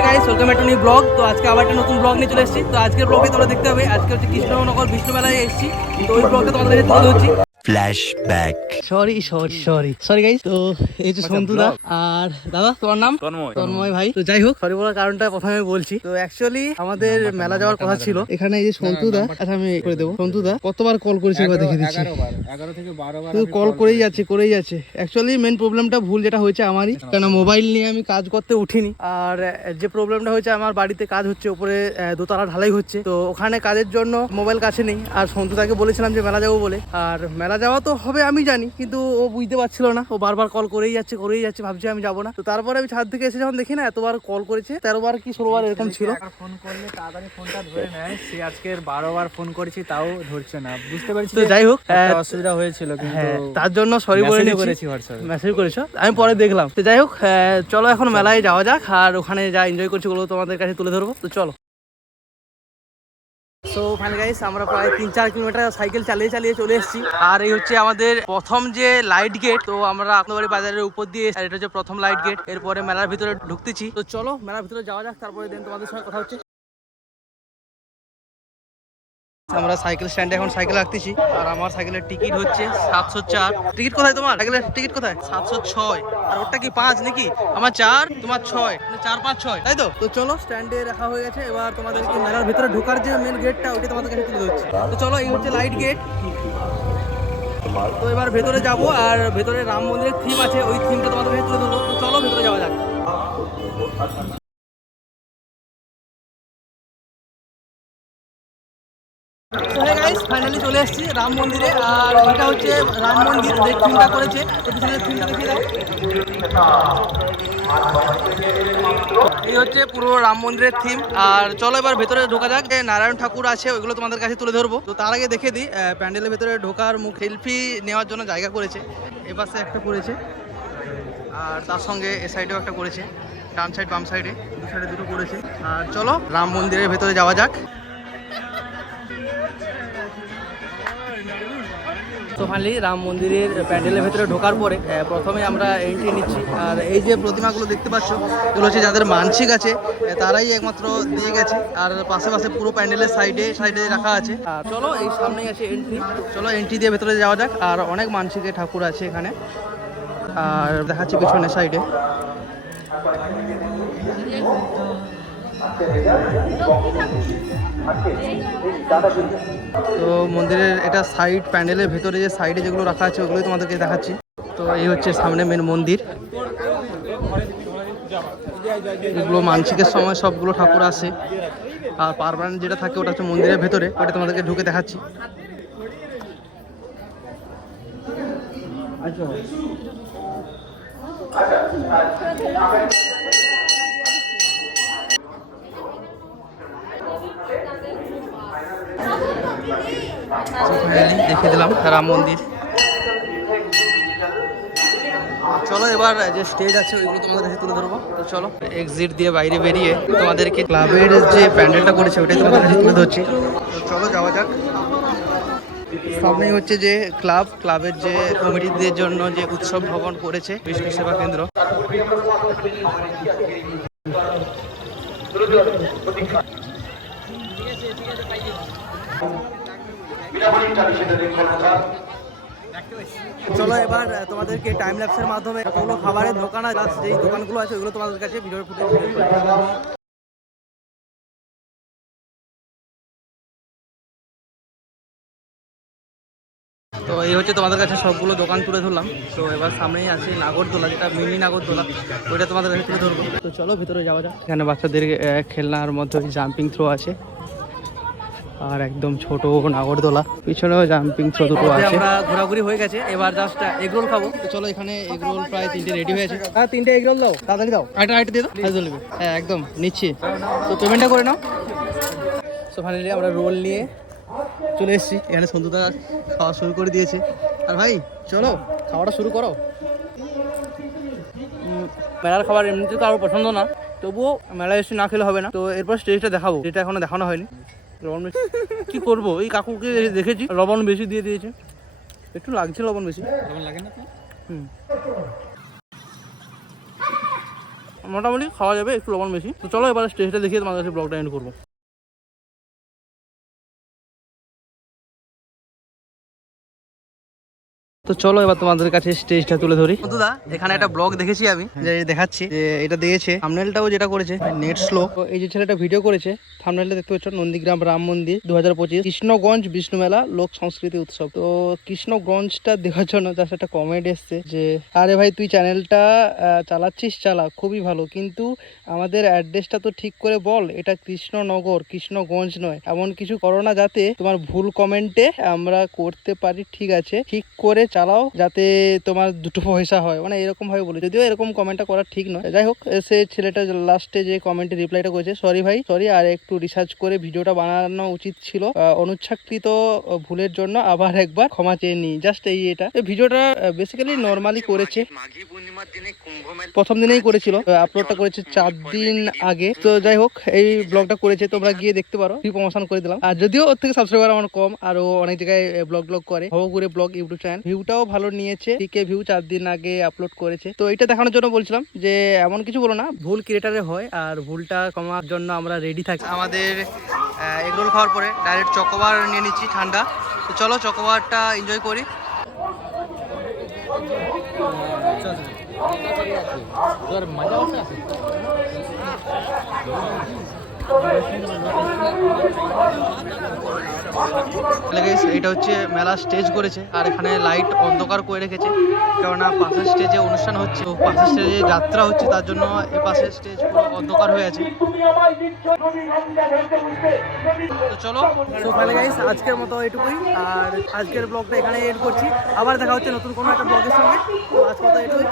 Hi guys, welcome to new blog. তো আজকে আবার একটা নতুন ব্লগ নিয়ে চলে এসেছি। তো আজকের ব্লগে তোমরা দেখতে হবে আজকে হচ্ছে কৃষ্ণনগর বিষ্ণু মেলায় এসেছি। তো ওই ব্লগটা তোমাদের কাছে তুলে ধরছি। ফ্ল্যাশব্যাক। Sorry guys. তো এই যে সন্তুদা আর দাদা, তোমার নাম? তন্ময় ভাই। তো যাই হোক, সরি বলার কারণটা প্রথমে বলছি। তো অ্যাকচুয়ালি আমাদের মেলা যাওয়ার কথা ছিল। এখানে এই যে সন্তুদা, আচ্ছা আমি করে দেবো। সন্তুদা কতবার কল করেছি এবার দেখে দিচ্ছি। 11 থেকে 12 বার তুই কল করেই যাচ্ছে। অ্যাকচুয়ালি মেন প্রবলেমটা ভুল যেটা হয়েছে আমারই, কেন মোবাইল নিয়ে আমি কাজ করতে উঠিনি। আর যে প্রবলেমটা হয়েছে, আমার বাড়িতে কাজ হচ্ছে, উপরে দোতলা ঢালাই হচ্ছে। তো ওখানে কাজের জন্য মোবাইল কাছে নেই। আর সন্তুদাকে বলেছিলাম যে মেলা যাবো বলে, আর মেলা যাওয়া তো হবে আমি জানি, কিন্তু ও বুঝতে পারছিল না। ও বারবার কল করেই যাচ্ছে, ভাবছি আমি যাবো না। তো তারপরে আমি ছাদ থেকে এসে যখন দেখি না, এতবার কল করেছে, 13 বার কি 16 বার এরকম ছিল। ফোন করলে তাড়াতাড়ি ফোনটা ধরে নেয়। সে আজকের 12 বার ফোন করেছি, তাও ধরছে না। বুঝতে পারছি। তো যাই হোক, অসুবিধা হয়েছিল, কিন্তু তার জন্য সরি বলে করেছি হোয়াটসঅ্যাপে। মেসেজ করেছো, আমি পরে দেখলাম। তো যাই হোক, চলো এখন মেলায় যাওয়া যাক, আর ওখানে যা এনজয় করছি ওগুলো তোমাদের কাছে তুলে ধরবো। তো চলো। সো ফাইনালি গাইস, আমরা প্রায় 3-4 কিলোমিটার সাইকেল চালিয়ে চলে এসেছি। আর এই হচ্ছে আমাদের প্রথম যে লাইট গেট। তো আমরা আপনাবাড়ি বাজারের উপর দিয়ে, আর এটা হচ্ছে প্রথম লাইট গেট। এরপরে মেলার ভিতরে ঢুকতেছি। তো চলো মেলার ভিতরে যাওয়া যাক, তারপরে দেন তোমাদের সঙ্গে কথা হচ্ছে। আমরা সাইকেল স্ট্যান্ডে এখন সাইকেল রাখতেছি। আর আমার সাইকেলের টিকিট হচ্ছে 704। টিকিট কোথায় তোমার? সাইকেলের টিকিট কোথায়? 706। আর ওটা কি 5 নাকি? আমার 4, তোমার 6, 4, 5, 6, তাই তো? তো চলো, স্ট্যান্ডে রাখা হয়ে গেছে। এবার তোমাদেরকে মেলার ভিতরে ঢোকার যে মেন গেটটা, ওইটা তোমাদের কাছে তুলে ধরছি। তো চলো, এই হচ্ছে লাইট গেট। তো এবার ভেতরে যাব, আর ভেতরে রাম মন্দিরের থিম আছে, ওই থিমটা তোমাদের কাছে তুলে ধরবো। তো চলো ভেতরে যাওয়া যাক। ফাইনালি চলে এসেছি রাম মন্দিরে। আর এটা হচ্ছে রাম মন্দির যে থিমটা করেছে। তো পিছনের থিমটা দেখিয়ে দাও। এই হচ্ছে পুরো রাম মন্দিরের থিম। আর চলো এবার ভেতরে ঢোকা যাক। যে নারায়ণ ঠাকুর আছে, ওইগুলো তোমাদের কাছে তুলে ধরবো। তো তার আগে দেখে দিই, প্যান্ডেলের ভেতরে ঢোকার মুখ সেলফি নেওয়ার জন্য জায়গা করেছে। এপাশে একটা করেছে, আর তার সঙ্গে এ সাইডেও একটা করেছে। ডান সাইড বাম সাইডে দু সাইডে দুটো করেছে। আর চলো রাম মন্দিরের ভেতরে যাওয়া যাক। তো ফাইনালি রাম মন্দিরের প্যান্ডেলের ভেতরে ঢোকার পরে প্রথমে আমরা এন্ট্রি নিচ্ছি। আর এই যে প্রতিমাগুলো দেখতে পাচ্ছ, এগুলো হচ্ছে যাদের মানসিক আছে তারাই একমাত্র দিয়ে গেছে। আর পাশে পুরো প্যান্ডেলের সাইডে রাখা আছে। আর চলো, এই সামনেই আছে এন্ট্রি। চলো এন্ট্রি দিয়ে ভেতরে যাওয়া যাক। আর অনেক মানসিকের ঠাকুর আছে এখানে। আর দেখাচ্ছি পেছনের সাইডে। তো মন্দিরের এটা সাইড, প্যান্ডেলের ভেতরে যে সাইডে যেগুলো রাখা আছে ওগুলোই তোমাদেরকে দেখাচ্ছি। তো এই হচ্ছে সামনে মেন মন্দির। এগুলো মানসিকের সময় সবগুলো ঠাকুর আসে। আর পারমানেন্ট যেটা থাকে ওটা হচ্ছে মন্দিরের ভেতরে, ওটা তোমাদেরকে ঢুকে দেখাচ্ছি। দেখিয়ে দিলাম রাম মন্দির। চলো এবার যে স্টেজ আছে ওইগুলো তোমাদের কাছে তুলে ধরবো। তো চলো এক্সিট দিয়ে বাইরে বেরিয়ে তোমাদেরকে ক্লাবের যে প্যান্ডেলটা করেছে ওটাই তোমাদের কাছে তুলে ধরছি। তো চলো যাওয়া যাক। সামনেই হচ্ছে যে ক্লাবের যে কমিটিদের জন্য যে উৎসব ভবন করেছে বিষ্ণু সেবা কেন্দ্র। চলো এবার তোমাদেরকে টাইম ল্যাপসের মাধ্যমে কোনো খাবারের দোকান আছে, যেই দোকানগুলো আছে ওইগুলো তোমাদের কাছে ভিডিওর ফুটেজ। তো এই হচ্ছে তোমাদের কাছে সবগুলো দোকান তুলে ধরলাম। তো এবার সামনেই আছে নাগরদোলা, যেটা মিনি নাগরদোলা, ওইটা তোমাদের কাছে তুলে ধরবো। তো চলো ভিতরে যাওয়া যাক। এখানে বাচ্চাদের খেলনার মধ্যে জাম্পিং থ্রো আছে, আর একদম ছোট নাগরদোলা, পিছনেও জাম্পিং থ্রো দুটো আছে। আমরা ঘোরাঘুরি হয়ে গেছে, এবার জাস্ট এগরোল খাবো। তো চলো, এখানে এগরোল প্রায় 3টে রেডি হয়ে আছে। হ্যাঁ 3টে এগরোল দাও, তাড়াতাড়ি দাও। আইটা দিয়ে দাও, হ্যাঁ একদম নিচ্ছি। তো পেমেন্টটা করে নাও। সো ফাইনালি আমরা রোল নিয়ে চলে এসেছি। এখানে সন্তুদা খাওয়া শুরু করে দিয়েছে। আর ভাই চলো খাওয়াটা শুরু করো। মেলার খাবার এমনিতে তো আরও পছন্দ না, তবুও মেলায় এসে না খেলে হবে না। তো এরপর স্টেজটা দেখাবো, যেটা এখনো দেখানো হয়নি। লবণ বেশি কি করবো, এই কাকুকে দেখেছি লবণ বেশি দিয়ে দিয়েছে, একটু লাগছে লবণ বেশি। লবণ লাগে না তো? মোটামুটি খাওয়া যাবে, একটু লবণ বেশি। তো চলো এবার স্টেজটা দেখিয়ে তোমাদের কাছে ব্লগটা এন্ড করবো। তো চলো এবার তোমাদের কাছে স্টেজটা তুলে ধরি। বন্ধুদা এখানে একটা ব্লগ দেখেছি আমি, যে দেখাচ্ছি যে এটা দিয়েছে থাম্বনেলটাও যেটা করেছে নেট স্লো। তো এই যে ছেলেটা ভিডিও করেছে, থাম্বনেলটা দেখতে পাচ্ছ নন্দীগ্রাম রাম মন্দির 2025 কৃষ্ণগঞ্জ বিষ্ণু মেলা লোক সংস্কৃতি উৎসব। তো কৃষ্ণগঞ্জটা দেখার জন্য জাস্ট একটা কমেন্ট এসছে যে আরে ভাই তুই চ্যানেলটা চালাচ্ছিস চালা, খুবই ভালো, কিন্তু আমাদের অ্যাড্রেসটা তো ঠিক করে বল, এটা কৃষ্ণনগর কৃষ্ণগঞ্জ নয়। এমন কিছু করো না যাতে তোমার ভুল কমেন্টে আমরা করতে পারি, ঠিক আছে, ঠিক করে চালাও যাতে তোমার দুটো পয়সা হয়, মানে এরকম ভাবে বলে। যদিও এরকম কমেন্টটা করা ঠিক নয়, যাই হোক সে ছেলেটা লাস্টে যে কমেন্টে রিপ্লাইটা করেছে, সরি ভাই সরি, আর একটু রিসার্চ করে ভিডিওটা বানানো উচিত ছিল, অনুচ্ছাকৃত ভুলের জন্য আবার একবার ক্ষমা চেয়ে নিই। জাস্ট এটা ভিডিওটা বেসিক্যালি নর্মালি করেছে, প্রথম দিনেই করেছিল, আপলোডটা করেছে 4 দিন আগে। তো যাই হোক এই ব্লগটা করেছে, তোমরা গিয়ে দেখতে পারো, ফ্রি প্রমোশন করে দিলাম। আর যদিও ওর থেকে সাবস্ক্রাইবার আমার কম, আর ও অনেক জায়গায় ব্লগ করে, ভবঘুরে ব্লগ ইউটিউব চ্যানেল, ভিউটাও ভালো নিয়েছে, টিকে ভিউ 4 দিন আগে আপলোড করেছে। তো এটা দেখানোর জন্য বলছিলাম যে এমন কিছু বলো না, ভুল ক্রিয়েটারে হয়, আর ভুলটা কমার জন্য আমরা রেডি থাকি। আমাদের এগরোল খাওয়ার পরে ডাইরেক্ট চকোবার নিয়ে নিচ্ছি ঠান্ডা। তো চলো চকোবারটা এনজয় করি। এটা হচ্ছে মেলা স্টেজ করেছে, আর এখানে লাইট অন্ধকার করে রেখেছে, কেননা পাশের স্টেজে অনুষ্ঠান হচ্ছে, পাশের স্টেজে যাত্রা হচ্ছে, তার জন্য এই পাশের স্টেজ পুরো অন্ধকার হয়ে আছে। তো চলো গাইস আজকের মতো এটুকুই, আর আজকের ব্লগটা এখানে এন্ড করছি। আবার দেখা হচ্ছে নতুন কোনো একটা ব্লগের সঙ্গে। তো আজকের মতো এটুকুই।